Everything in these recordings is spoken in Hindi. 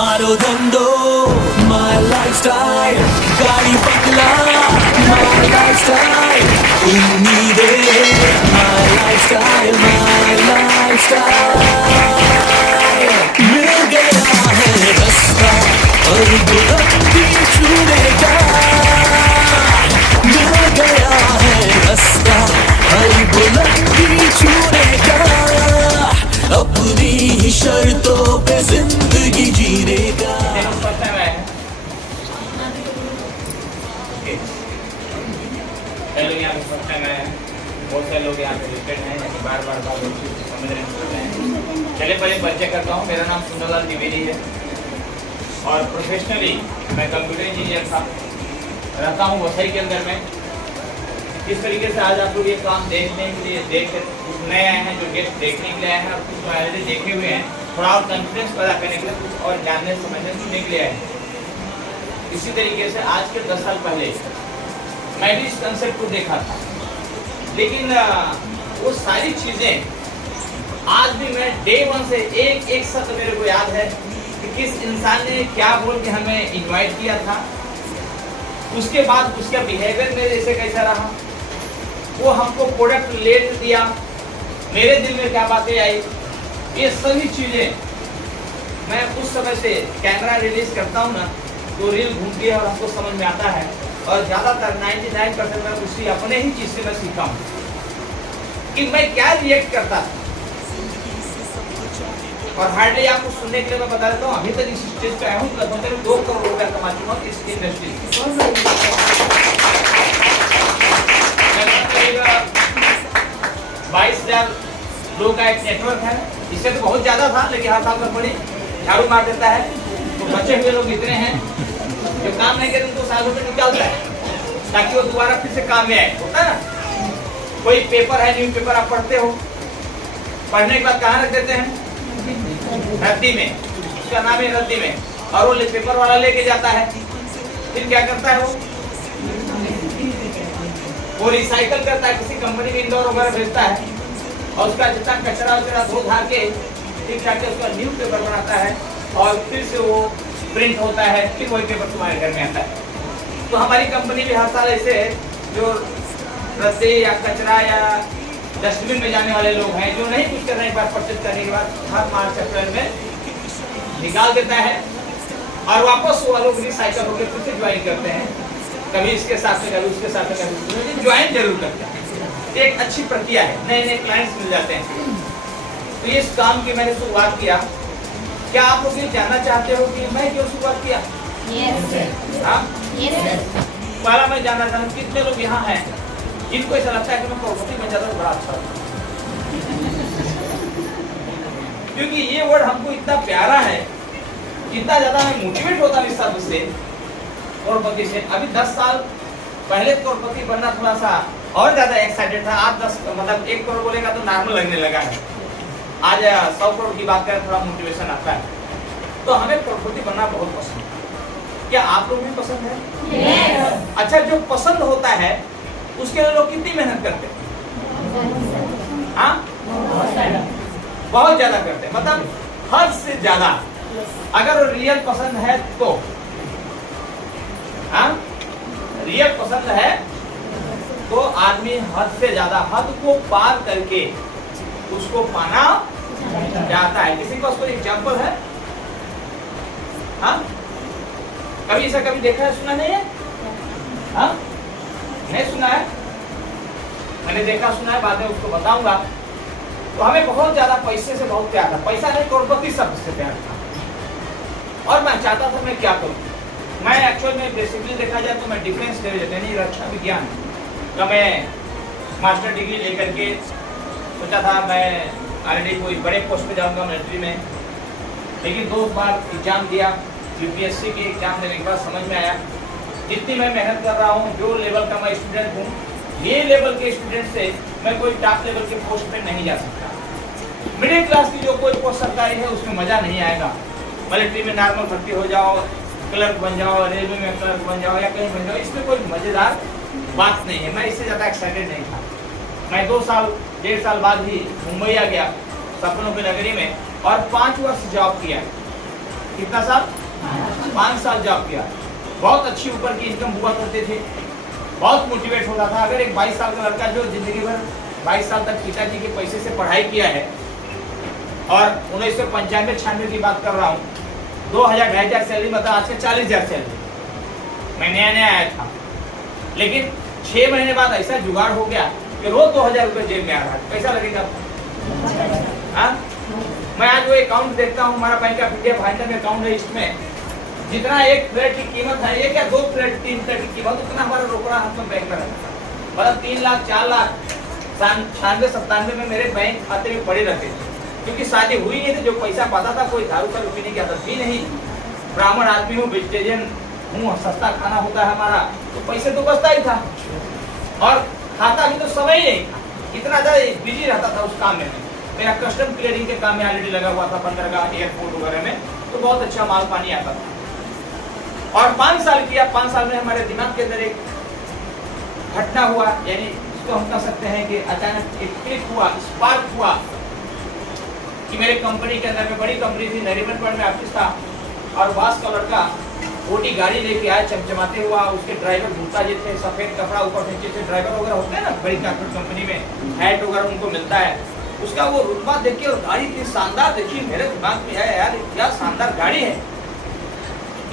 मारो धंधो my lifestyle गाड़ी बंगला my lifestyle उम्मीदें my lifestyle मिल गया है रास्ता और बुलंदी छूने का मिल गया है रास्ता और बुलंदी छूने का अपनी ही शर्तों पे जिंदगी जीने का। यहाँ पे फर्स्ट टाइम आए हैं, बहुत सारे लोग यहाँ पे रिलेटेड हैं, बार बार समझ रहे हैं। चलिए पहले परिचय करता हूँ। मेरा नाम सुंदरलाल द्विवेदी है और प्रोफेशनली मैं कंप्यूटर इंजीनियर था, रहता हूँ वसई के अंदर में। किस तरीके से आज आप लोग ये काम देखने के लिए कुछ नए आए हैं, जो गेस्ट देखने के लिए आए हैं और कुछ पहले देखे हुए हैं, थोड़ा और कॉन्फिडेंस पैदा करने के लिए, कुछ और जानने समझने सुनने के लिए आए हैं। इसी तरीके से आज के 10 साल पहले मैं भी इस कंसेप्ट को देखा था, लेकिन वो सारी चीज़ें आज भी मैं डे 1 से एक शब्द मेरे को याद है कि किस इंसान ने क्या बोल के हमें इनवाइट किया था, उसके बाद उसका बिहेवियर मेरे जैसे कैसा रहा, वो हमको प्रोडक्ट ले दिया, मेरे दिल में क्या बातें आई, ये सभी चीज़ें मैं उस समय से कैमरा रिलीज करता हूँ ना, तो रील घूमती है और हमको समझ में आता है। और ज़्यादातर 99% मैं उसी अपने ही चीज़ से मैं सीखा हूँ कि मैं क्या रिएक्ट करता था। और हार्डली आपको सुनने के लिए मैं बता देता हूँ, अभी तक इस स्टेज पे आया हूँ, लगभग 2 करोड़ रुपया कमा चुका हूँ इस इंडस्ट्री। 22,000 लोगों का एक नेटवर्क है, इससे तो बहुत ज़्यादा था, लेकिन हर साल में बड़ी झाड़ू मार देता है। तो बचे हुए लोग इतने हैं जो काम नहीं करे, उनको सालों में निकालता है ताकि वो दोबारा फिर से काम में आए। होता है ना, कोई पेपर है, न्यूज़ पेपर आप पढ़ते हो, पढ़ने के बाद कहाँ रख देते हैं? रद्दी में, उसका नाम है रद्दी में, और वो पेपर वाला लेके जाता है, फिर क्या करता है वो रिसाइकल करता है, किसी कंपनी में इंदौर वगैरह भेजता है और उसका जितना कचरा वचरा धो धा के ठीक ठाक उसका न्यूज़ पेपर बनाता है और फिर से वो प्रिंट होता है, फिर वही पेपर तुम्हारे घर में आता है। तो हमारी कंपनी भी हर साल ऐसे जो रद्दी या कचरा या डस्टबिन में जाने वाले लोग हैं, जो नहीं कुछ करने के बाद, परचेज करने के बाद हर मार्च अप्रैल में निकाल देता है और वापस वो लोग रिसाइकल होकर फिर से ज्वाइन करते हैं, कभी इसके साथ में, कभी उसके साथ में, कभी ज्वाइन जरूर करते हैं। एक अच्छी प्रक्रिया है, नए नए क्लाइंट्स मिल जाते हैं। तो इस काम की मैंने शुरुआत किया। क्या आप लोग ये जानना चाहते हो कि मैं क्यों शुरुआत किया? पहला मैं जानना चाहता हूँ कितने लोग यहाँ हैं जिनको ऐसा लगता है कि मैं करोड़पति बन जाता हूँ, बड़ा अच्छा होता। क्योंकि ये वर्ड हमको इतना प्यारा है, इतना ज्यादा मैं मोटिवेट होता हूँ इस शब्द से, करोड़पति से। अभी 10 साल पहले करोड़पति बनना थोड़ा सा और ज्यादा एक्साइटेड था। आज 10 मतलब 1 करोड़ बोलेगा तो नॉर्मल लगने लगा है। आज 100 करोड़ की बात करें, थोड़ा मोटिवेशन आता है। तो हमें करोड़पति बनना बहुत पसंद है। क्या आप लोग भी पसंद है? yes. अच्छा, जो पसंद होता है उसके लिए लोग कितनी मेहनत करते हैं? हाँ, बहुत ज्यादा करते हैं, मतलब हद से ज्यादा। अगर वो रियल पसंद है तो, हाँ, रियल पसंद है तो आदमी हद से ज्यादा, हद को पार करके उसको पाना चाहता है। किसी के पास कोई एग्जाम्पल है? हाँ, कभी ऐसा कभी देखा है, सुना नहीं है? हाँ, नहीं सुना है? मैंने देखा सुना है, बाद में उसको बताऊंगा। तो हमें बहुत ज्यादा पैसे से बहुत प्यार था, पैसा नहीं, करोड़पति शब्द से प्यार था। और मैं चाहता था मैं क्या करूं। मैं एक्चुअल में बेसिकली देखा जाए तो मैं डिफेंस ग्रेजुएट यानी रक्षा विज्ञान का मैं मास्टर डिग्री लेकर के सोचा था मैं ऑलरेडी कोई बड़े पोस्ट पे जाऊंगा मिलिट्री में। लेकिन 2 बार एग्जाम दिया, यूपीएससी की एग्जाम देने के बाद समझ में आया जितनी मैं मेहनत कर रहा हूँ, जो लेवल का मैं स्टूडेंट हूँ, ये लेवल के स्टूडेंट से मैं कोई टॉप लेवल के पोस्ट पे नहीं जा सकता। मिडिल क्लास की जो कोई पोस्ट सरकारी है उसमें मज़ा नहीं आएगा। मिलिट्री में नॉर्मल भर्ती हो जाओ, क्लर्क बन जाओ, रेलवे में क्लर्क बन जाओ या कहीं बन जाओ, इसमें कोई मज़ेदार बात नहीं है। मैं इससे ज़्यादा एक्साइटेड नहीं था। मैं 2 साल 1.5 साल बाद ही मुंबई आ गया, सपनों की नगरी में, और 5 वर्ष जॉब किया। कितना साल? 5 साल जॉब किया। बहुत अच्छी ऊपर की इनकम हुआ करते थे, बहुत मोटिवेट होता था। अगर एक 22 साल का लड़का जो जिंदगी भर 22 साल तक पिताजी के पैसे से पढ़ाई किया है, और 1995-96 की बात कर रहा हूँ, 2000-2500 सैलरी, मतलब आज के 40,000 सैलरी, मैं नया नया आया था। लेकिन 6 महीने बाद ऐसा जुगाड़ हो गया कि रोज 2000 रुपये जेब में आ रहा है। पैसा लगेगा। मैं आज वो अकाउंट देखता हूँ, हमारा बैंक ऑफ इंडिया फाइनल में अकाउंट है, इसमें जितना एक फ्लैट की कीमत है, एक या 2 फ्लैट 3 फ्लैट की कीमत, उतना हमारा रोकड़ा हाथ में बैंक में रहता है। मतलब 3 लाख 4 लाख 96-97 में मेरे बैंक खाते में पड़े रहते थे, क्योंकि शादी हुई नहीं थी। जो पैसा पाता था, कोई दारू का पीने की आदत भी नहीं, ब्राह्मण आदमी हूँ, वेजिटेरियन हूँ, सस्ता खाना होता है हमारा, तो पैसे तो बचता ही था। और खाता भी तो समय ही नहीं था, इतना ज्यादा बिजी रहता था उस काम में। मेरा कस्टम क्लियरिंग के काम में ऑलरेडी लगा हुआ था, बंदरगाह एयरपोर्ट वगैरह में, तो बहुत अच्छा माल पानी आता था। और 5 साल किया। 5 साल में हमारे दिमाग के अंदर एक घटना हुआ, यानी इसको हम कह सकते हैं कि अचानक एक क्लिक हुआ, स्पार्क हुआ, कि मेरे कंपनी के अंदर में, बड़ी कंपनी थी, नरीमनगढ़ में ऑफिस था, और बास का लड़का ओटी गाड़ी लेके आया चमचमाते हुआ। उसके ड्राइवर भूता जी थे, सफेद कपड़ा ऊपर नीचे से ड्राइवर वगैरह होते हैं ना बड़ी कॉर्पोरेट कंपनी में, हैट वगैरह उनको मिलता है। उसका वो रुतबा देखिए और गाड़ी इतनी शानदार देखिए, मेरे दिमाग में है यार क्या शानदार गाड़ी है।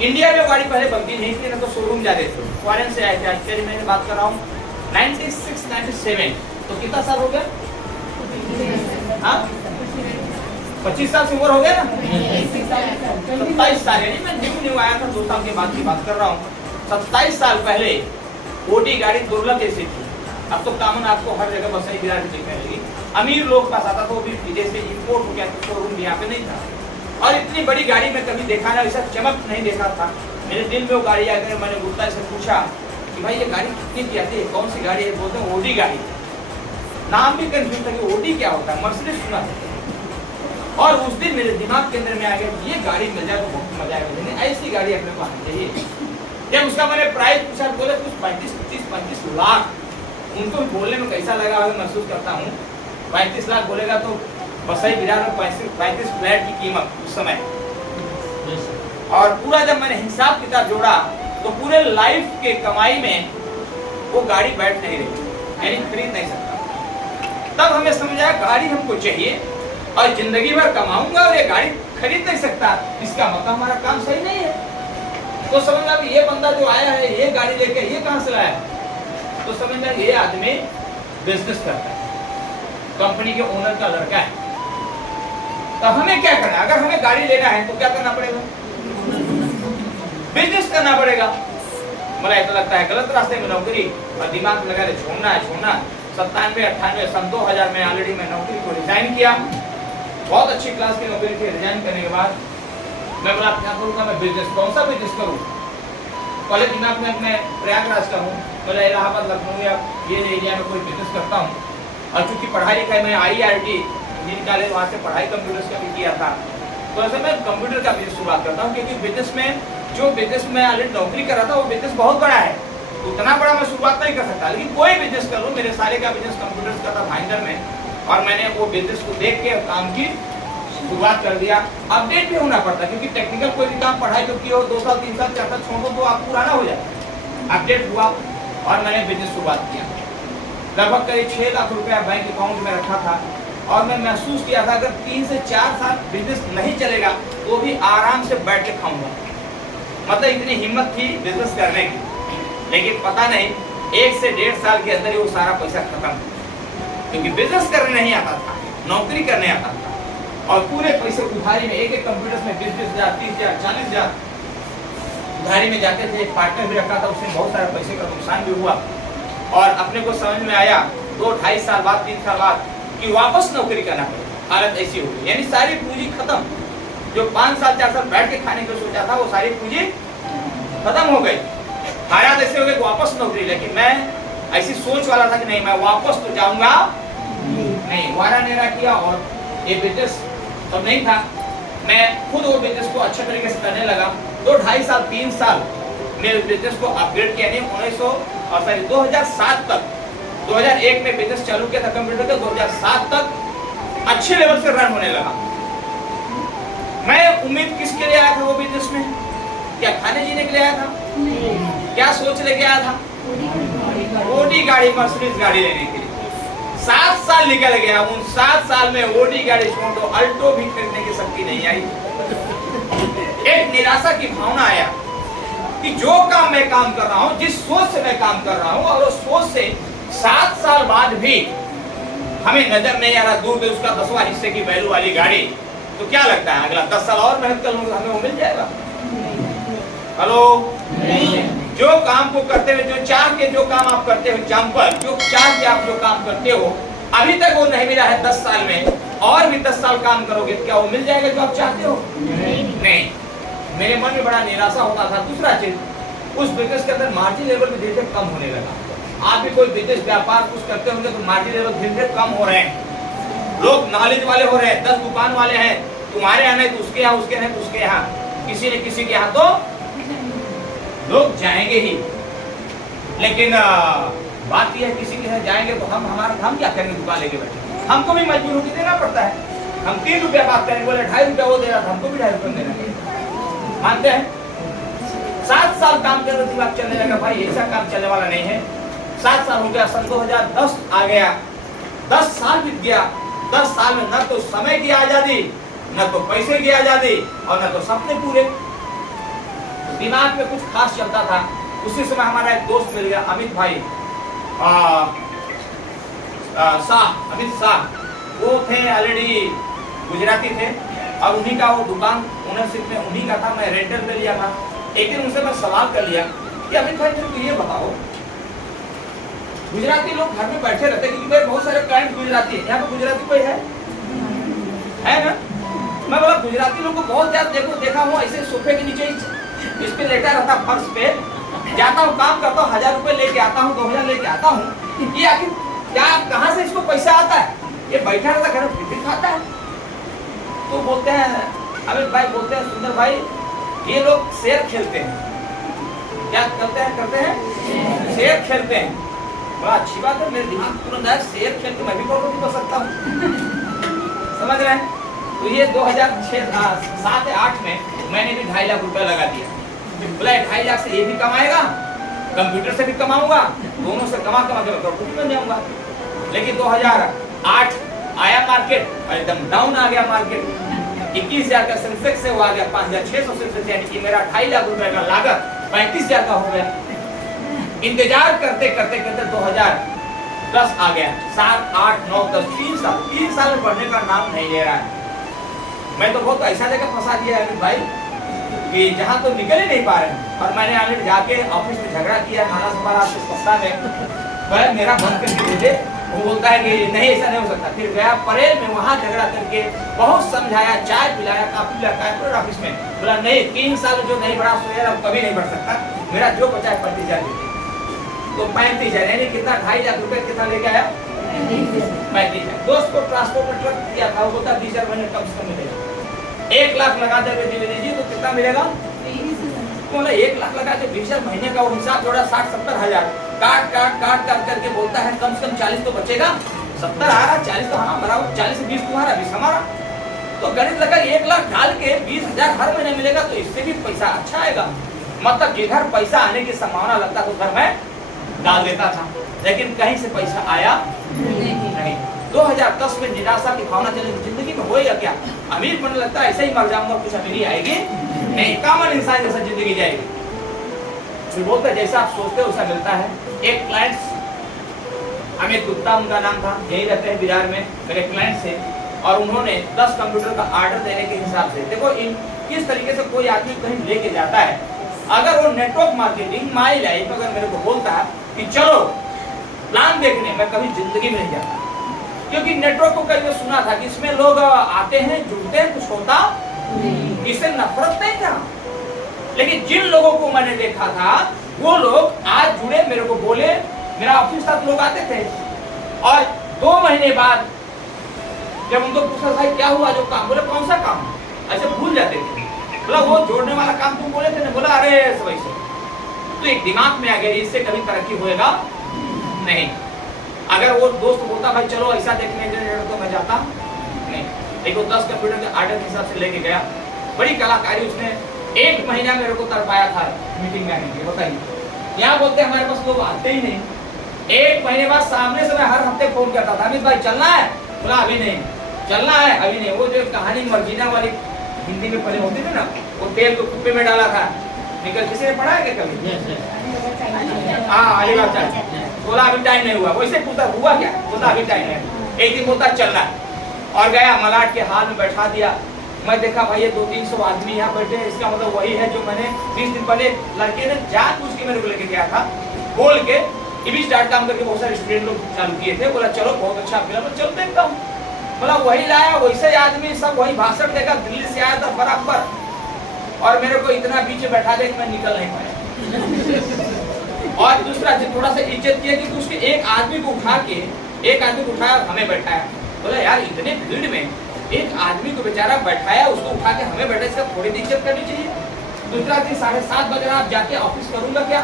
इंडिया में गाड़ी पहले बनती नहीं थी, ना तो शोरूम जा रहे थे, फॉरेन से आए थे। एक्चुअली मैं बात कर रहा हूँ 96-97, तो कितना साल हो गया? 25 साल से ऊपर हो गया ना। 27 साल, यानी मैं न्यू आया था, 2 साल के बाद की बात कर रहा हूँ। 27 साल पहले ओडी गाड़ी दुर्लभ जैसी थी। अब तो कामन आपको हर जगह बस ही बिराट दिखने लगी। अमीर लोग पास आता था, वो भी विदेश से इंपोर्ट हो गया, तो शोरूम यहाँ पे नहीं था। और इतनी बड़ी गाड़ी में कभी देखा ना, ऐसा चमक नहीं देखा था। मेरे दिल में वो गाड़ी आ गई। मैंने गुप्ता से पूछा कि भाई ये गाड़ी कितनी की आती है, कौन सी गाड़ी है? बोलते हैं ओडी गाड़ी। नाम भी कंफ्यूज था कि ओडी क्या होता है, मर्सिडीज सुना था। और उस दिन मेरे दिमाग के अंदर में आ गया ये गाड़ी मिल जाए तो बहुत मजा आएगा, ऐसी गाड़ी अपने को आनी चाहिए। जब उसका मैंने प्राइस पूछा, बोले कुछ 35 लाख। उनको बोलने में कैसा लगा मैं महसूस करता हूँ। 35 लाख बोलेगा तो बसई बिहार में 35 फ्लैट की कीमत उस समय। और पूरा जब मैंने हिसाब किताब जोड़ा तो पूरे लाइफ के कमाई में वो गाड़ी बैठ नहीं रही, यानी खरीद नहीं सकता। तब हमें समझा गाड़ी हमको चाहिए और जिंदगी भर कमाऊंगा और ये गाड़ी खरीद नहीं सकता, इसका मतलब हमारा काम सही नहीं है। तो समझना कि ये बंदा जो आया है ये गाड़ी लेके ये कहां से लाया, तो समझना ये आदमी बिजनेस करता है, कंपनी के ओनर का लड़का है। तो हमें क्या करना है? अगर हमें गाड़ी लेना है तो क्या करना पड़ेगा? बिजनेस करना पड़ेगा। मुझे ऐसा लगता है गलत रास्ते में नौकरी और दिमाग लगा रहे छोड़ना है। 97-98 सन 2000 में ऑलरेडी मैं नौकरी को रिजाइन किया। बहुत अच्छी क्लास की नौकरी थी। रिजाइन करने के बाद मैं बोला क्या करूँगा, मैं बिजनेस, कौन सा बिजनेस करूँ? पहले दिमाग में मैं प्रयागराज का हूँ, बोला इलाहाबाद लखनऊ या ये एरिया में कोई बिजनेस करता हूँ। और चूंकि पढ़ाई लिखाई मैं IIT निकाले, वहाँ से पढ़ाई कंप्यूटर्स का भी किया था, तो ऐसे मैं कंप्यूटर का बिजनेस शुरुआत करता हूँ। क्योंकि बिजनेस में जो बिजनेस में ऑलरेडी नौकरी कर रहा था वो बिजनेस बहुत बड़ा है, उतना बड़ा मैं शुरुआत नहीं कर सकता, लेकिन कोई बिजनेस कर लूँ। मेरे सारे का बिजनेस कंप्यूटर्स का था भाईंदर में, और मैंने वो बिजनेस को देख के काम की शुरुआत कर दिया। अपडेट भी होना पड़ता है, क्योंकि टेक्निकल कोई भी काम पढ़ाई तो की हो 2 साल 3 साल 4 साल छोड़ दो तो आप पुराना हो जाए। अपडेट हुआ और मैंने बिजनेस शुरुआत किया। लगभग करीब 6 लाख रुपया बैंक अकाउंट में रखा था, और मैं महसूस किया था अगर 3 से 4 साल बिजनेस नहीं चलेगा तो भी आराम से बैठ के खाऊंगा। मतलब इतनी हिम्मत थी बिजनेस करने की। लेकिन पता नहीं 1 से 1.5 साल के अंदर ही वो सारा पैसा खत्म, क्योंकि बिजनेस करने नहीं आता था, नौकरी करने आता था। और पूरे पैसे उधारी में, एक कंप्यूटर में 20,000 30,000 40,000 उधारी में जाते थे। एक पार्टनर भी रखा था, उसने बहुत सारे पैसे का नुकसान भी हुआ। और अपने को समझ में आया 2-2.5 साल बाद 3 साल बाद कि वापस नौकरी करना पड़ेगा। हालत ऐसी हो गई, यानी सारी पूंजी खत्म। जो 5 साल 4 साल बैठ के खाने को सोचा था वो सारी पूंजी खत्म हो गई। हालात ऐसे हो गए वापस नौकरी। लेकिन मैं ऐसी सोच वाला था कि नहीं, मैं वापस तो जाऊंगा नहीं। वारा नेरा किया और ये बिजनेस तब नहीं था, मैं खुद वो बिजनेस को अच्छा तरीके से करने लगा। 2-2.5 साल 3 साल मेरे बिजनेस को अपग्रेड किया। नहीं 2007 तक, 2001 में बिजनेस चालू किया था कंप्यूटर का, 2007 तक अच्छे लेवल से रन होने लगा। मैं उम्मीद किसके लिए आया था वो बिजनेस में? क्या खाने जीने के लिए आया था? क्या सोच लेके आया था? ओडी गाड़ी, मर्सिडीज गाड़ी लेने के लिए। 7 साल निकल गया, उन 7 साल में ओडी गाड़ी छोड़ दो, अल्टो भी खरीदने की शक्ति नहीं आई। एक निराशा की भावना आया कि जो काम मैं काम कर रहा हूं, जिस सोच से मैं काम कर रहा हूं, और उस सोच से 7 साल बाद भी हमें नजर नहीं आ रहा दूर दूर उसका 10वां हिस्से की वैल्यू वाली गाड़ी, तो क्या लगता है अगला 10 साल और मेहनत कर लूंगा, हमें वो मिल जाएगा? हेलो, जो काम को करते हुए, जो चाह के जो काम आप करते हो, एग्जाम्पल, जो चाह के आप जो काम करते हो, अभी तक वो नहीं मिला है, 10 साल में और भी 10 साल काम करोगे, क्या वो मिल जाएगा जो आप चाहते हो? नहीं। मेरे मन में बड़ा निराशा होता था। दूसरा चीज, उस बिजनेस के अंदर मार्जिन लेवल भी धीरे धीरे कम होने लगा। आप भी कोई बिजनेस व्यापार कुछ करते होंगे तो मार्जिन लेवल धीरे धीरे कम हो रहे हैं। लोग नॉलेज वाले हो रहे हैं, 10 दुकान वाले हैं, तुम्हारे यहाँ नहीं तो उसके यहाँ, उसके नहीं तो उसके यहाँ, किसी न किसी के यहाँ तो लोग जाएंगे ही। लेकिन बात यह है, किसी के यहाँ जाएंगे तो हम क्या करेंगे? दुकान लेके बैठे, हमको भी मजबूर होकर देना पड़ता है। हम 3 रुपया बात करेंगे, बोले 2.5 रुपया वो दे रहा था, हमको भी 2.5 रुपया देना पड़ेगा। मानते हैं? 7 साल काम कर रहे थे, बात चलने लगा, भाई ऐसा काम चलने वाला नहीं है। 7 साल हो गया, सन 2010 आ गया, 10 साल बीत गया। 10 साल में न तो समय की आजादी, न तो पैसे की आजादी, और न तो सपने पूरे। दिमाग में कुछ खास चलता था। उसी समय हमारा एक दोस्त मिल गया, अमित भाई शाह, अमित शाह। वो थे ऑलरेडी गुजराती थे, और उन्हीं का वो दुकान ओनरशिप में उन्हीं का था, मैं रेंटल पे लिया था। एक दिन उनसे मैं सवाल कर लिया कि अमित भाई तुम ये बताओ, गुजराती लोग घर में बैठे रहते, क्योंकि मेरे बहुत सारे क्लाइंट गुजराती है, यहाँ पे गुजराती कोई है ना? मैं बोला गुजराती लोग को बहुत ज्यादा देखा हूँ ऐसे सोफे के नीचे इस पे लेटा रहता, फर्श पे जाता हूँ, काम करता हूँ, 1000 रुपए लेके आता हूँ, 2000 लेके आता हूँ। ये आखिर क्या, कहाँ से इसको पैसा आता है? ये बैठा रहता घर में फिर खाता है। तो बोलते हैं अमित भाई, बोलते हैं सुंदर भाई, ये लोग शेर खेलते हैं। क्या करते हैं? शेर खेलते हैं। बड़ा अच्छी बात है, मेरे दिमाग में तुरंत आया, शेर खेल के मैं भी करोड़पति बन सकता हूँ। समझ रहे हैं? तो ये 2007-8 में मैंने भी 2.5 लाख रुपया लगा दिया। बोला 2.5 लाख से ये भी कमाएगा, कंप्यूटर से भी कमाऊंगा, दोनों से कमा के मैं करोड़पति बन जाऊंगा। लेकिन 2008 आया मार्केट, एकदम डाउन आ गया मार्केट। 21,000 का सेंसेक्स से वो आ गया 5,600 सेंसेक्स, यानी कि मेरा 2.5 लाख रुपए का लागत 35,000 का हो गया। इंतजार करते करते करते 2010 आ गया, 7, 8, 9, 10, 3 साल में बढ़ने का नाम नहीं ले रहा है। मैं तो बहुत ऐसा जगह फंसा दिया है अमित भाई कि जहाँ तो निकल ही नहीं पा रहे हैं। और मैंने आगे जाके ऑफिस में झगड़ा किया, नाना समारा से सस्ता में मेरा बंद करके दे दे। वो बोलता है कि नहीं ऐसा नहीं हो सकता। फिर गया परेल में, वहाँ झगड़ा करके बहुत समझाया, चाय पिलाया, काफी पिलाया ऑफिस में। बोला नहीं, 3 साल जो नहीं बढ़ा सो यार कभी नहीं बढ़ सकता, मेरा जो बचा है 35,000 दे। तो 35,000 यानी कितना, 2.5 लाख रुपए कितना लेके आया? 35,000। दोस्त को ट्रांसपोर्ट में ट्रक किया था, वो बोलता 20,000 महीने कम से कम मिलेगा। 1 लाख लगा दे जी तो कितना मिलेगा? बोला 1 लाख लगा के 20,000 महीने का वो हिसाब जोड़ा, 60-70 हजार काट करके बोलता है कम से कम 40 तो बचेगा। 70 आ रहा, 40 तो हाँ बराबर, 40 से 20 तुम्हारा 20 हमारा। तो गणित लगा 1 लाख डाल के 20,000 हर महीने मिलेगा, तो इससे भी पैसा अच्छा आएगा। मतलब जिधर पैसा आने की संभावना लगता तो उधर मैं डाल देता था, लेकिन कहीं से पैसा आया नहीं। 2010 में निराशा की भावना चली, जिंदगी में होएगा क्या, अमीर बनने लगता है, ऐसे ही मर जाऊंगा, कुछ अमीरी आएगी नहीं, कॉमन इंसान जैसा जिंदगी जाएगी। फिर बोलते जैसा आप सोचते हो वैसा मिलता है। एक क्लाइंट अमित गुप्ता उनका नाम था, यही रहते हैं बिहार में, मेरे क्लाइंट से, और उन्होंने 10 कंप्यूटर का ऑर्डर देने के हिसाब से, देखो किस तरीके से कोई आदमी कहीं लेके जाता है। अगर वो नेटवर्क मार्केटिंग माई लाइफ अगर मेरे को बोलता है कि चलो प्लान देखने, मैं कभी जिंदगी में नहीं जाता, क्योंकि नेटवर्क को कहीं सुना था कि इसमें लोग आते हैं, जुड़ते हैं, कुछ होता इससे नफरत नहीं था। लेकिन जिन लोगों को मैंने देखा था वो लोग आज जुड़े, मेरे को बोले, मेरा ऑफिस तक लोग आते थे, और 2 महीने बाद जब उनको पूछा भाई क्या हुआ जो काम, बोले कौन सा काम, ऐसे भूल जाते थे। बोला वो जोड़ने वाला काम तुम बोले थे ना, बोला अरे वैसे। तो एक दिमाग में आ गया इससे कभी तरक्की होएगा नहीं। अगर वो दोस्त बोलता भाई चलो ऐसा देखने तो मैं जाता नहीं। एक 10 कंप्यूटर के ऑर्डर के हिसाब से लेके गया, बड़ी कलाकारी उसने 1 महीना मेरे को तड़पाया था मीटिंग में आने के लिए। बताइए, यहाँ बोलते हमारे पास लोग आते ही नहीं। 1 महीने बाद सामने से मैं हर हफ्ते फोन करता था, अमित भाई चलना है? बोला अभी नहीं। चलना है? अभी नहीं। वो जो कहानी मर्जीना वाली हिंदी में पहले होती थी ना, वो तेल को कुप्पे में डाला था, निकल, किसी ने पढ़ा है क्या कभी? हाँ, अलीबाग चाचा। बोला अभी टाइम नहीं हुआ। वैसे पूछता हुआ क्या? बोला अभी टाइम है। एक दिन बोलता चलना है, और गया मलाट के हाल में बैठा दिया। मैं देखा भाई ये 200-300 आदमी यहाँ बैठे हैं, इसका मतलब वही है जो मैंने 20 दिन पहले लड़के ने जानबूझ के मेरे को लेके गया था, बोल के इभी स्टार्ट काम करके बहुत सारे स्टूडेंट लोग चालू किए थे। बोला चलो बहुत अच्छा फिल्म है, चलो देखता हूँ। बोला वही लाया, वैसे आदमी सब वही भाषण देगा, दिल्ली से आया था बराबर, और मेरे को इतना बीच में बैठा दे कि मैं निकल नहीं पाया। और दूसरा थोड़ा सा इज्जत किया कि उसके एक आदमी को उठाया हमें बैठाया। बोला यार इतने भीड़ में एक आदमी को बेचारा बैठाया, उसको उठा के हमें बैठा, इसका थोड़ी इज्जत करनी चाहिए। दूसरा दिन 7:30 बजे आप जाके ऑफिस करूंगा क्या?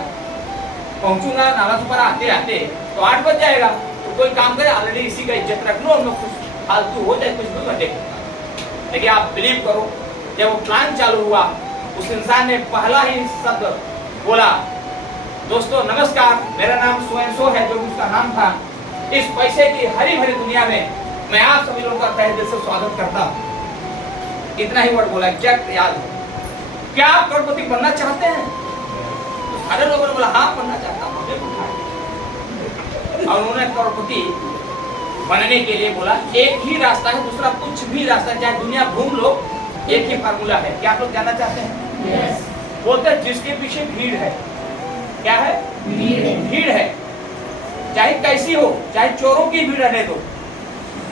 पहुंचूंगा नाला सुपारा आते आते तो 8 बज जाएगा। तो कोई काम करे, ऑलरेडी इसी का इज्जत रख लो, और मैं कुछ फालतू हो जाए कुछ भी मैं देखूंगा। लेकिन आप बिलीव करो, जब वो प्लान चालू हुआ, उस इंसान ने पहला ही शब्द बोला, दोस्तों नमस्कार, मेरा नाम सो है, जो उसका नाम था। इस पैसे की हरी भरी दुनिया में मैं आप सभी लोगों का तहे दिल से स्वागत करता हूं। इतना ही वर्ड बोला, एग्जैक्ट याद है। क्या आप करोड़पति बनना चाहते हैं? तो सारे लोगों ने बोला हाँ बनना चाहता हूं। और उन्होंने करोड़पति बनने के लिए बोला एक ही रास्ता है, दूसरा कुछ भी रास्ता, चाहे दुनिया घूम लो, एक ही फार्मूला है। क्या आप लोग जानना चाहते हैं? yes. बोलते हैं जिसके पीछे भीड़ है, क्या है? भीड़ है, चाहे कैसी हो, चाहे चोरों की भीड़ रहने दो,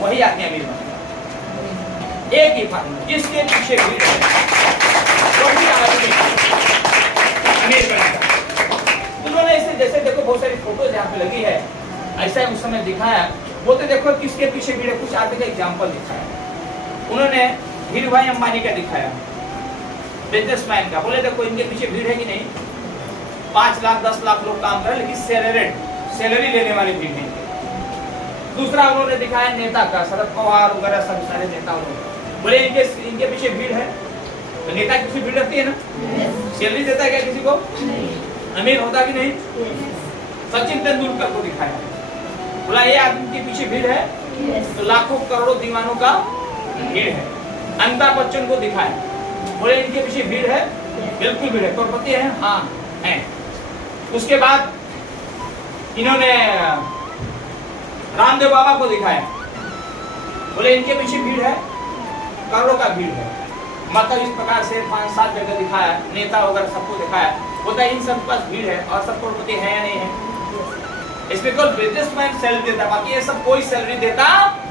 वही आदमी अमीर बनेगा। एक ही फार्मूला, जिसके पीछे भीड़ है वही आदमी अमीर बनेगा। उन्होंने इसे जैसे देखो बहुत सारी फोटोज यहाँ पे लगी है, ऐसा उस समय दिखाया। बोलते देखो किसके पीछे भीड़ है, कुछ आदमी का एग्जाम्पल दिखाया। उन्होंने धीरू भाई अंबानी का दिखाया, बिजनेसमैन का। बोले देखो इनके पीछे भीड़ है कि नहीं? 5 लाख 10 लाख लोग काम कर रहे, लेकिन सैलरी लेने वाली भीड़ नहीं। दूसरा उन्होंने दिखाया नेता का, शरद पवार वगैरह सब सारे नेता। उन्होंने बोले इनके पीछे भीड़ है। तो नेता की भीड़ रहती है ना, सैलरी देता है क्या किसी को? अमीर होता कि नहीं? सचिन तेंदुलकर को दिखाया, बोला ये आदमी के पीछे भीड़ है, तो लाखों करोड़ों दीवानों का भीड़ है। अमिताभ बच्चन को दिखाया, बोले इनके पीछे भीड़ है, बिल्कुल भीड़ है। करोड़पति है? हाँ है। उसके बाद इन्होंने रामदेव बाबा को दिखाया, बोले इनके पीछे भीड़ है, करोड़ों का भीड़ है। मतलब इस प्रकार से 5-7 जगह दिखाया, नेता वगैरह सबको दिखाया। बोलता है इन सब पास भीड़ है, और सब करोड़पति है या नहीं है? इसमें कोई बिजनेसमैन सैलरी देता, बाकी ये सब कोई सैलरी देता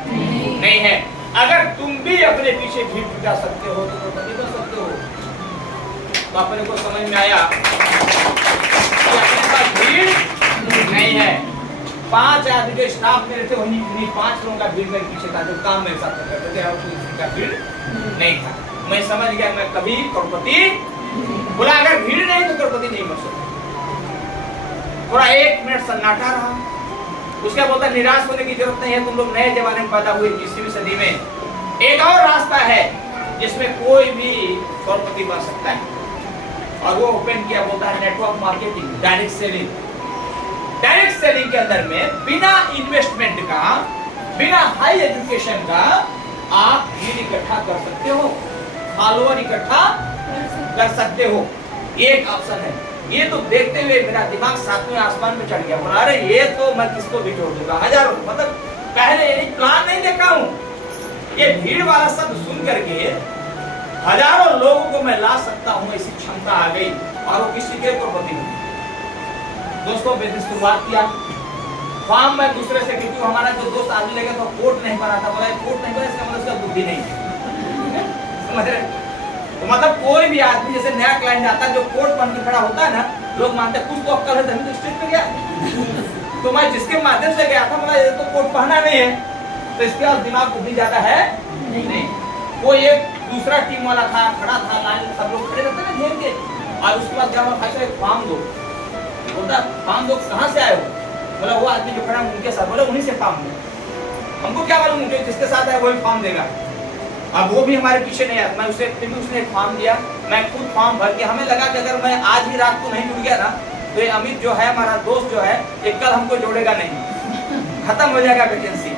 नहीं है। अगर तुम भी अपने पीछे भीड़ जुटा सकते हो तो करोड़पति बन सकते हो। तो अपने को समझ में आया कि अपने पास भीड़ नहीं है। 5 आदमी के स्टाफ में रहते, वही 5 लोगों का भीड़ मेरे पीछे था, जो काम मेरे साथ करते थे, और किसी का भीड़ नहीं था। मैं समझ गया मैं कभी करोड़पति। बोला अगर भीड़ नहीं तो करोड़पति नहीं बन सकता। थोड़ा 1 मिनट सन्नाटा रहा, उसके बोलता निराश होने की जरूरत नहीं है, तुम लोग नए जमाने में पैदा हुए 21वीं सदी में। एक और रास्ता है जिसमें कोई भी करोड़पति बन सकता है, और वो ओपन किया, बोलता है network marketing, direct selling. Direct selling के अंदर में बिना इन्वेस्टमेंट का, बिना हाई एजुकेशन का आप भीड़ इकट्ठा कर सकते हो, फॉलोअर इकट्ठा कर सकते हो। एक ऑप्शन है। ये तो देखते हुए मेरा दिमाग 7वें आसमान पे चढ़ गया। बोला अरे ये तो मैं किसको भी जोड़ दूंगा, हजारों, मतलब पहले प्लान नहीं देखा हूँ। ये भीड़ वाला शब्द सुन करके हजारों लोगों को मैं ला सकता हूँ, ऐसी क्षमता आ गई, और वो किसी के करोड़पति बन। दोस्तों बिजनेस शुरुआत किया, फॉर्म में दूसरे से, क्योंकि हमारा जो दोस्त आदमी लगे तो कोट नहीं बना था। बोला कोट नहीं बना, इसका मतलब उसका बुद्धि नहीं है। तो मतलब कोई भी आदमी जैसे नया क्लाइंट आता है जो कोट पहन के खड़ा होता है ना, लोग मानते हैं कुछ तो अक्कल है, तभी तो स्टेज पे गया। तो मैं जिसके माध्यम से गया था, बोला ये तो कोट पहना नहीं है, तो इसके पास दिमाग बुद्धि ज्यादा है नहीं। वो एक दूसरा टीम वाला था, खड़ा था, लाइन सब लोग खड़े रहते ना घेर के, और उसके बाद जब भाई साहब फॉर्म दो, बोलता फॉर्म दो, कहाँ से आए हो? बोला वो आदमी जो खड़ा उनके साथ। बोले उन्हीं से फॉर्म दो। हमको क्या मालूम, जिसके साथ है वही फॉर्म देगा। अब वो भी हमारे पीछे नहीं आया, मैं उसे फिर भी उसने एक फॉर्म दिया, मैं खुद फॉर्म भर के, हमें लगा कि अगर मैं आज ही रात को नहीं जुड़ गया ना तो ये अमित जो है हमारा दोस्त जो है ये कल हमको जोड़ेगा नहीं, खत्म हो जाएगा वैकेंसी।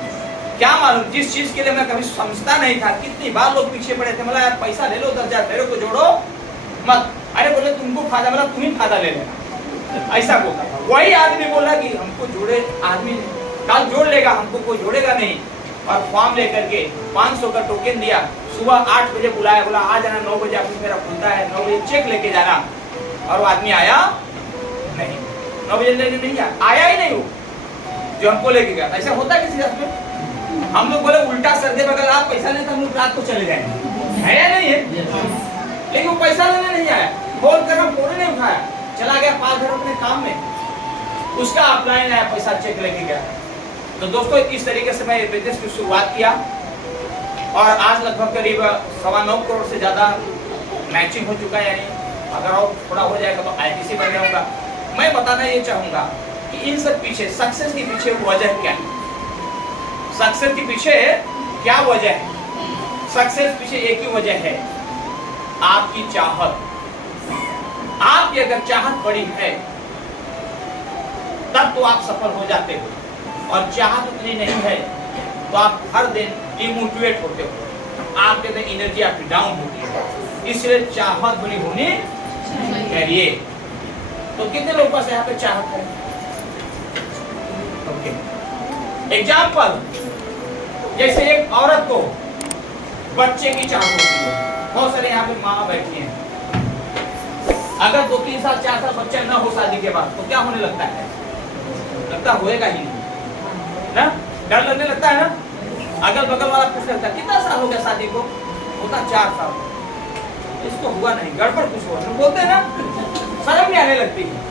क्या मालूम जिस चीज के लिए मैं कभी समझता नहीं था, कितनी बार लोग पीछे पड़े थे, मतलब यार पैसा ले लो 10,000 मेरे को जोड़ो मत, अरे बोले तुमको फायदा, मतलब तुम ही फायदा ले लेना, ऐसा बोला। वही आदमी बोला कि हमको जोड़े आदमी कल जोड़ लेगा, हमको कोई जोड़ेगा नहीं, और फॉर्म लेकर के 500 का टोकन दिया, सुबह 8 बजे बुलाया, बोला आ जाना 9 बजे ऑफिस मेरा खुलता है, 9 बजे चेक लेके जाना। और वो आदमी आया नहीं, 9 बजे लेने नहीं आया ही नहीं वो जो हमको लेके गया। ऐसा होता है किसी रात में? हम लोग बोले उल्टा सर दे, अगर आप पैसा लेते हम लोग रात को चले जाएंगे, है या नहीं है? लेकिन वो पैसा लेने नहीं आया, फोन करना फोन नहीं उठाया, चला गया पाल घर अपने काम में, उसका अपलाइन आया, पैसा चेक लेके गया। तो दोस्तों इस तरीके से मैं बिजनेस की शुरुआत किया और आज लगभग करीब 9.25 करोड़ से ज्यादा मैचिंग हो चुका है, यानी अगर और थोड़ा हो जाएगा तो ITC बन जाऊंगा। मैं बताना ये चाहूंगा कि इन सब पीछे सक्सेस के पीछे वजह क्या है, सक्सेस के पीछे क्या वजह है? सक्सेस पीछे एक ही वजह है, आपकी चाहत। आपकी अगर चाहत बड़ी है तब तो आप सफल हो जाते हो, और चाहत उतनी नहीं है तो आप हर दिन डिमोटिवेट होते हो, आपके अंदर एनर्जी आपकी डाउन होती है। इसलिए चाहत बड़ी होनी चाहिए। तो कितने लोगों पास यहाँ पे चाहत है? ओके, एग्जाम्पल, जैसे एक औरत को बच्चे की चाहत होती है, बहुत सारे यहाँ पे माँ बैठी हैं, अगर 2-3 साल 4 साल बच्चा ना हो शादी के बाद तो क्या होने लगता है? लगता होएगा ही नहीं ना, डर लगने लगता है ना। अगल बगल वाला पूछ लगता है कितना साल हो गया शादी को, होता 4 साल, इसको हुआ नहीं, गड़बड़ कुछ हुआ, बोलते हैं ना, शर्म नहीं आने लगती है।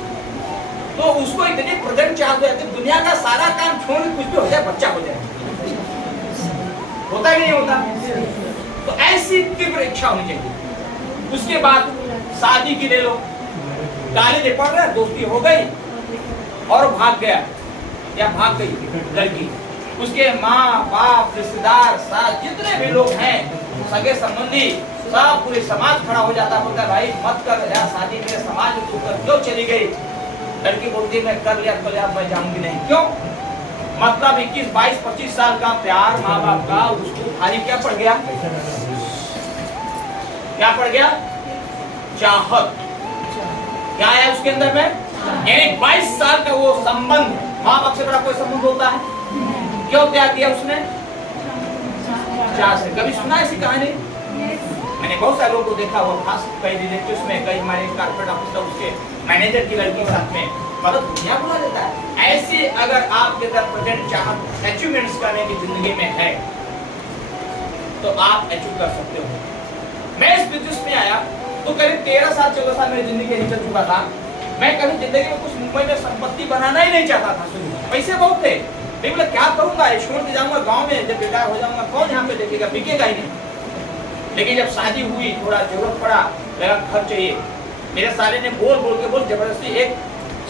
तो उसको इतनी प्रेजेंट चाहत हो जाती है, दुनिया का सारा काम छोड़ कुछ भी हो जाए, बच्चा हो जाए, होता कि नहीं होता? तो ऐसी तीव्र इच्छा होनी चाहिए। उसके बाद शादी की ले लो, कॉलेज पढ़ रहे, दोस्ती हो गई और भाग गया या भाग गई लड़की, उसके माँ बाप रिश्तेदार साथ जितने भी लोग हैं, सगे संबंधी, सब पूरे समाज खड़ा हो जाता, बोलता है भाई मत कर यार शादी, मेरे समाज में तू कर क्यों चली गई? लड़की बोलती है मैं कर लिया तो यार मैं जाऊंगी नहीं। क्यों? मतलब 21, 22, 25 साल का प्यार माँ बाप का, उसको भारी क्या पड़ गया? क्या पड़ गया? चाहत। क्या है उसके अंदर में? यानी 22 साल का वो संबंध, माँ बाप से बड़ा कोई संबंध होता है? क्यों त्याग दिया उसने? चाह से। कभी सुना ऐसी कहानी? मैंने बहुत सारे लोगों को देखा हुआ, खास कई रिलेटिव्स में, कई हमारे कारपोरेट ऑफिस उसके मैनेजर की लड़की साथ में, मतलब दुनिया बुला देता है। ऐसे अगर आपके अंदर प्रेजेंट चाहत अचीवमेंट्स करने की जिंदगी में है तो आप अचीव कर सकते हो। मैं इस बिजनेस में आया तो करीब 13 साल 14 साल मेरी जिंदगी निकल चुका था। मैं कभी जिंदगी में कुछ मुंबई में संपत्ति बनाना ही नहीं चाहता था, शुरू पैसे बहुत थे, लेकिन मैं क्या करूंगा, छोड़ के जाऊंगा गाँव में, जब रिटायर हो जाऊंगा कौन यहाँ पे देखेगा, बिकेगा ही नहीं। लेकिन जब शादी हुई, थोड़ा जरूरत पड़ा, लगा घर चाहिए, मेरे साले ने बोल जबरदस्ती एक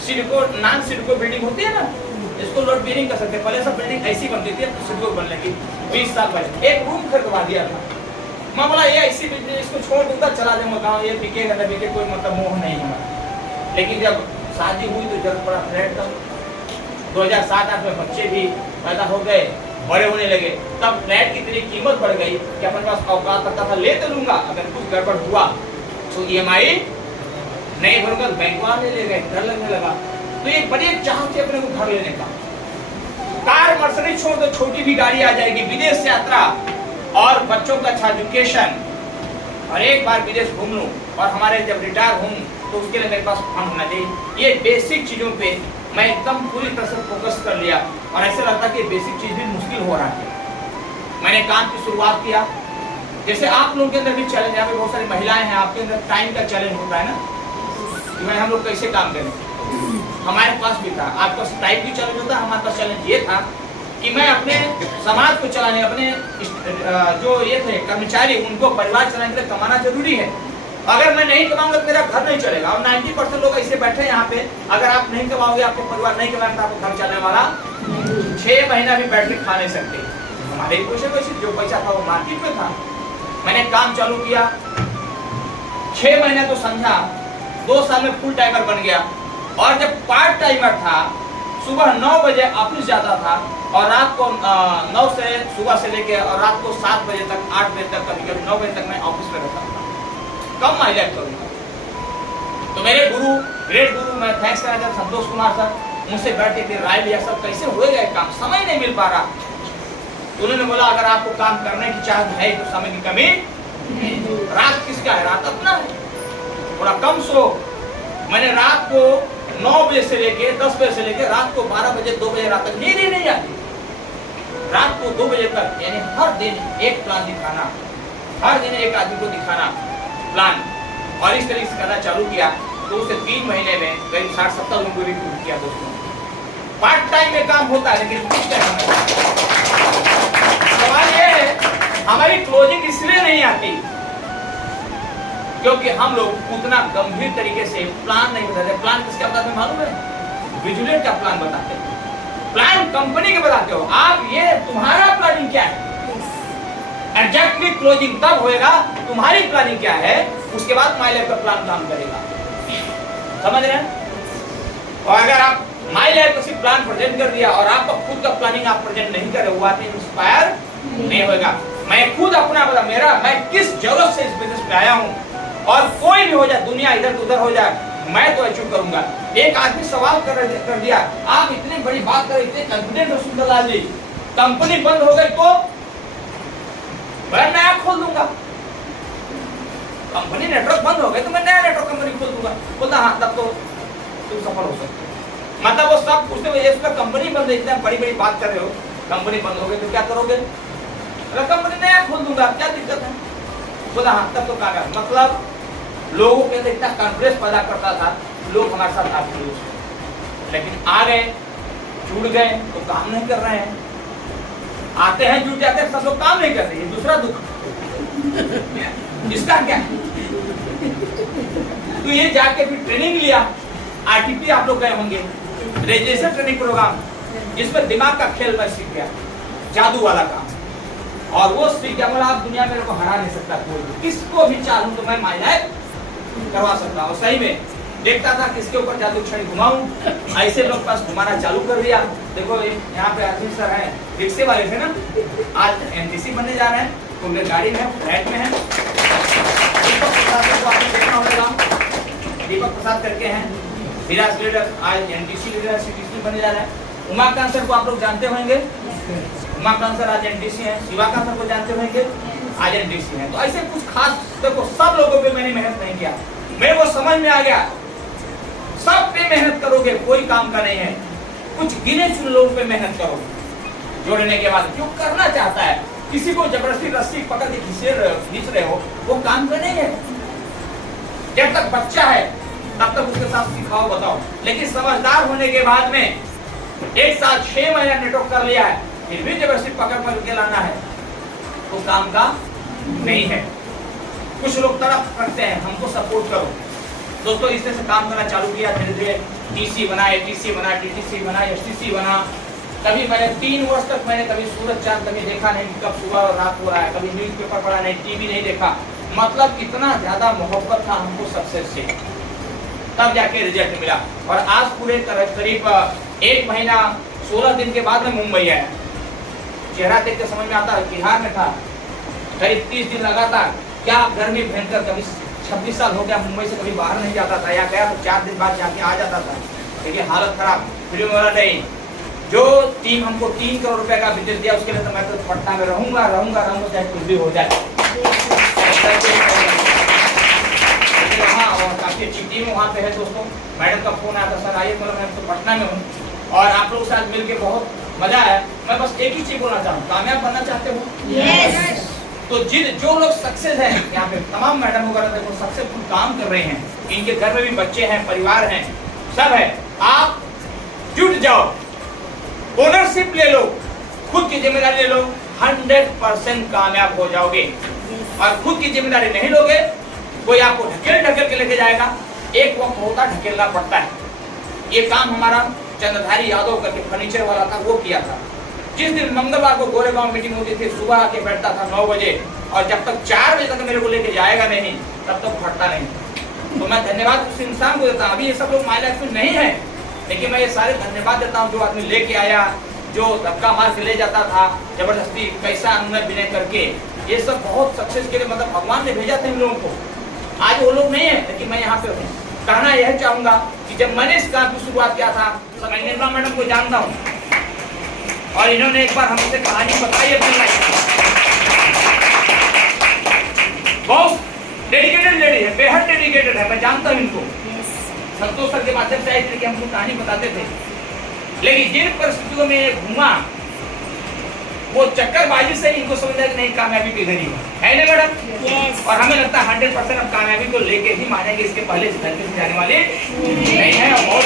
सिडको, नॉन सिडको बिल्डिंग होती है ना, इसको लोड बेयरिंग कर सकते, पहले सब बिल्डिंग ऐसी बनती थी, अब सिडको बन लगी 20 साल पहले, एक रूम खरीदवा दिया था। मैं बोला ये ऐसी बिल्डिंग, इसको छोड़ दूंगा चला जाऊंगा गाँव, ये बिकेगा ना बिके कोई मतलब मोह नहीं हमारा। लेकिन जब शादी हुई तो जरूरत पड़ा फ्लैट का, 2007-8 में बच्चे भी पैदा हो गए, बड़े होने लगे, तब फ्लैट की इतनी कीमत बढ़ गई कि अपने पास औकात करता था, ले तो लूंगा, अगर कुछ गड़बड़ हुआ तो EMI नहीं भरूंगा, बैंक वाले ले गए, डर लगने लगा। तो ये बड़ी चाहत थी अपने को घर लेने का। कार मर्सिडीज छोड़ दो, छोटी भी गाड़ी आ जाएगी, विदेश यात्रा और बच्चों का अच्छा एजुकेशन, और एक बार विदेश घूम लूं, और हमारे जब रिटायर हूं तो उसके लिए मेरे पास फंड होना चाहिए। ये बेसिक चीजों पे मैं एकदम पूरी तरह से फोकस कर लिया, और ऐसा लगता कि बेसिक चीज भी मुश्किल हो रहा है। मैंने काम की शुरुआत किया, जैसे आप लोगों के अंदर भी चैलेंज, यहाँ पे बहुत सारी महिलाएं हैं, आपके अंदर टाइम का चैलेंज होता है ना, कि भाई हम लोग कैसे काम करें। हमारे पास भी था, आपके पास टाइम भी चैलेंज होता है, हमारे पास चैलेंज ये था कि मैं अपने समाज को चलाने, अपने जो ये थे कर्मचारी, उनको परिवार चलाने के लिए कमाना जरूरी है। अगर मैं नहीं कमाऊंगा तो मेरा घर नहीं चलेगा। और 90% लोग ऐसे बैठे हैं यहाँ पे, अगर आप नहीं कमाओगे, आपको परिवार नहीं कमाएगा, तो आपको घर चलने वाला 6 महीना भी बैठ के खा नहीं सकते। हमारे पैसे जो पैसा था वो मार्केट में था, मैंने काम चालू किया, 6 महीने तो समझा, 2 साल में फुल टाइमर बन गया। और जब पार्ट टाइमर था, सुबह 9 बजे ऑफिस जाता था और रात को 9 से सुबह से लेके और रात को 7 बजे तक, 8 बजे तक, कभी कभी 9 बजे तक मैं ऑफिस में रहता था। कम माइलेज करूँगा। तो मेरे गुरु, ग्रेट गुरु, मैं थैंक्स करना चाहता संतोष कुमार सर, मुझसे बैठ के राय लिया, सब कैसे हो गए काम, समय नहीं मिल पा रहा। तो उन्होंने बोला अगर आपको काम करने की चाहत है तो समय की कमी, रात किसका है, रात अपना है, थोड़ा कम सो। मैंने रात को 9 बजे से लेके 10 बजे से लेके रात को 12 बजे 2 बजे रात तक नींद ही नहीं आती। रात को 2 बजे तक, यानी हर दिन एक प्लान दिखाना, हर दिन एक आदमी को दिखाना प्लान, और इस तरीके से करना चालू किया। 2 से 3 महीने में करीब 60-70 लोगों को रिक्रूट किया। दोस्तों पार्ट टाइम में काम होता है, लेकिन कुछ टाइम सवाल ये है हमारी क्लोजिंग इसलिए नहीं आती क्योंकि हम लोग उतना गंभीर तरीके से प्लान नहीं बताते। प्लान किसका बताते हैं मालूम है? विजिलेंट का प्लान बताते हैं, प्लान कंपनी के बताते हो आप, ये तुम्हारा प्लानिंग क्या है। एग्जैक्टली क्लोजिंग तब होएगा तुम्हारी प्लानिंग क्या है, उसके बाद माई लाइफ का प्लान काम करेगा। समझ रहे हैं? और अगर आप माई लाइफ का सिर्फ प्लान प्रेजेंट कर दिया और आपका खुद का प्लानिंग आप प्रेजेंट नहीं कर रहे, वो आदमी इंस्पायर नहीं होगा। मैं खुद अपना बता, मैं किस जरूरत से इस बिजनेस में आया हूँ, और कोई भी हो जाए, दुनिया इधर उधर हो जाए, मैं तो अचीव करूंगा। एक आदमी सवाल कर दिया, आप इतनी बड़ी बात कर, इतने कॉन्फिडेंट हो सुंदरलाल जी, कंपनी बंद हो गई तो मैं नया खोल दूंगा। कंपनी नेटवर्क बंद हो गए तो मैं नया नेटवर्क कंपनी खोल दूंगा। बोलता हाँ, तब तो तुम सफल हो सकते। मतलब वो सब पूछते हुए इसका कंपनी बंद है, इतना बड़ी बड़ी बात कर रहे हो, कंपनी बंद हो गई तो क्या करोगे? कंपनी नया खोल दूंगा, क्या दिक्कत है? बोला हाँ, तब तो कागज। मतलब लोगों के अंदर इतना कॉन्फिडेंस पैदा करता था, लोग हमारे साथ आते थे, लेकिन आ गए, जुड़ गए तो काम नहीं कर रहे हैं। आते हैं, जुड़ जाते हैं, सब लोग काम नहीं कर रहे, दूसरा दुख। इसका क्या है? तो ये जाके फिर ट्रेनिंग लिया, आरटीपी आप लोग गए होंगे, रेजिस्ट्रेशन ट्रेनिंग प्रोग्राम, जिसमें दिमाग का खेल मैं सीख गया, जादू वाला काम। और वो सीख गया, बोला आप दुनिया में को हरा नहीं सकता कोई भी, किसको भी चाहूं तो मैं माई लाइफ करवा सकता हूँ। सही में देखता था किसके ऊपर जादू छड़ी घुमाऊं, ऐसे लोग पास घुमाना चालू कर दिया। देखो यहाँ पे आशीष सर हैं, रिक्शे वाले थे ना, आज एनटीसी बनने जा रहे हैं, उनके गाड़ी में फ्लैट में है। दीपक प्रसाद को आपने देखा होगा, दीपक प्रसाद करके हैं, विराज लीडर, आज एनटीसी लीडर सीटीसी बनने जा रहे हैं। उमाकांत सर को आप लोग जानते होंगे, उमाकांत सर आज एनटीसी हैं। शिवाकांत सर को जानते होंगे, आज एनटीसी हैं। तो ऐसे कुछ खास, देखो सब लोगों पे मैंने मेहनत नहीं किया, मेरे को समझ में आ गया सब पे मेहनत करोगे कोई काम का नहीं है, कुछ गिने चुने लोगों पे मेहनत करोगे। जोड़ने के बाद क्यों करना चाहता है, किसी को जबरदस्ती रस्सी पकड़ के खींच रहे हो, वो काम का नहीं है। जब तक बच्चा है तब तक उसके साथ सिखाओ, बताओ। लेकिन समझदार होने के बाद में 1 साल 6 महीना नेटवर्क कर लिया है, फिर भी जबरदस्ती पकड़ के लाना है, तो काम का नहीं है। कुछ लोग तरफ करते हैं, हमको सपोर्ट करो। दोस्तों इस तरह से काम करना चालू किया, धीरे धीरे टीसी बना, एटीसी बना, टीटीसी बना, एसटीसी बना। कभी मैंने 3 वर्ष तक मैंने कभी सूरज चांद कभी देखा नहीं, कब सुबह और रात हो रहा है, कभी न्यूज़पेपर पढ़ा नहीं, टीवी नहीं देखा। मतलब इतना ज्यादा मोहब्बत था हमको सक्सेस से, तब जाके रिजल्ट मिला। और आज पूरे करीब 1 महीना 16 दिन के बाद में मुंबई आया। चेहरा देख के समझ में आता है, बिहार में था, करीब 30 दिन लगा था, क्या गर्मी भयंकर। कभी 26 साल हो गया मुंबई से कभी बाहर नहीं जाता था, या गया तो 4 दिन बाद जाके आ जाता था। देखिए हालत खराब, फिर बोला नहीं, जो टीम हमको 3 करोड़ रुपए का बिजनेस दिया उसके लिए तो मैं तो पटना में रहूंगा चाहे कुछ भी हो जाए। हाँ, और काफी अच्छी टीम वहाँ पे है दोस्तों। मैडम का फोन आया था, सर आइए, बोला मैं तो पटना में हूँ और आप लोगों के साथ मिलके बहुत मजा आया। मैं बस एक ही चीज बोलना चाहूँ, कामयाब बनना चाहते हो तो जो लोग सक्सेस है, यहाँ पे तमाम मैडम वगैरह देखो सक्सेसफुल काम कर रहे हैं, इनके घर में भी बच्चे हैं, परिवार हैं, सब है। आप जुट जाओ, ओनरशिप ले लो, खुद की जिम्मेदारी ले लो, 100% कामयाब हो जाओगे। और खुद की जिम्मेदारी नहीं लोगे, कोई आपको ढकेल के लेके जाएगा। एक वक्त होता ढकेलना पड़ता है। ये काम हमारा चंद्रधारी यादव करके फर्नीचर वाला था, वो किया था। जिस दिन मंगलवार को गोरेगांव मीटिंग होती थी, सुबह आके बैठता था 9 बजे, और जब तक 4 बजे तक मेरे को लेके जाएगा नहीं, तब तक फटता नहीं। तो मैं धन्यवाद उस इंसान को देता हूँ। अभी ये सब लोग माय लाइफ में नहीं है, लेकिन मैं ये सारे धन्यवाद देता हूँ जो आदमी लेके आया, जो धक्का मार के ले जाता था जबरदस्ती, पैसा अनुनय विनय करके, ये सब बहुत सक्सेस के लिए मतलब भगवान ने भेजा था इन लोगों को। आज वो लोग नहीं है, लेकिन मैं यहाँ पे हूँ। कहना यह चाहूंगा कि जब मैंने इस काम की शुरुआत किया था, तो मैं निर्मला मैडम को जानता हूँ, और इन्होंने एक बार हमसे कहानी बताई अपनी लाइफ। बहुत डेडिकेटेड लेडी है, बेहद डेडिकेटेड है, मैं जानता हूँ इनको। संतोष सर के माध्यम से आई थी कि हमको कहानी बताते थे, लेकिन जिन परिस्थितियों में घूमा, वो चक्करबाजी से इनको समझ आया कि नहीं, कामयाबी के इधर ही है ना मैडम? और हमें लगता है 100% अब कामयाबी को लेके ही मानेंगे, इसके पहले इस धरती से जाने वाले नहीं है। और बहुत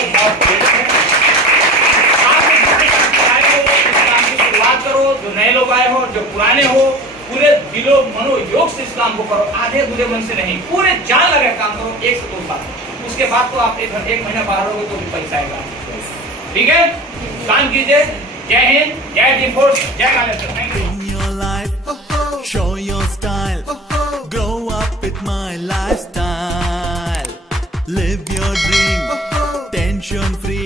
शुरुआत करो, जो नए लोग आए हो, जो पुराने हो, पूरे दिलो मनो योग से इस काम को करो, आधे बुरे मन से नहीं, पूरे जान लगा काम करो, 1 से 2 साल। उसके बाद तो आप एक महीना बाहर होगे तो भी पैसा आएगा। ठीक है, काम कीजिए। जय हिंद, जय डी फोर्स, जय Kaleshwar. Thank you. In your life, show your style. Grow up with my lifestyle. Live your dream, tension free.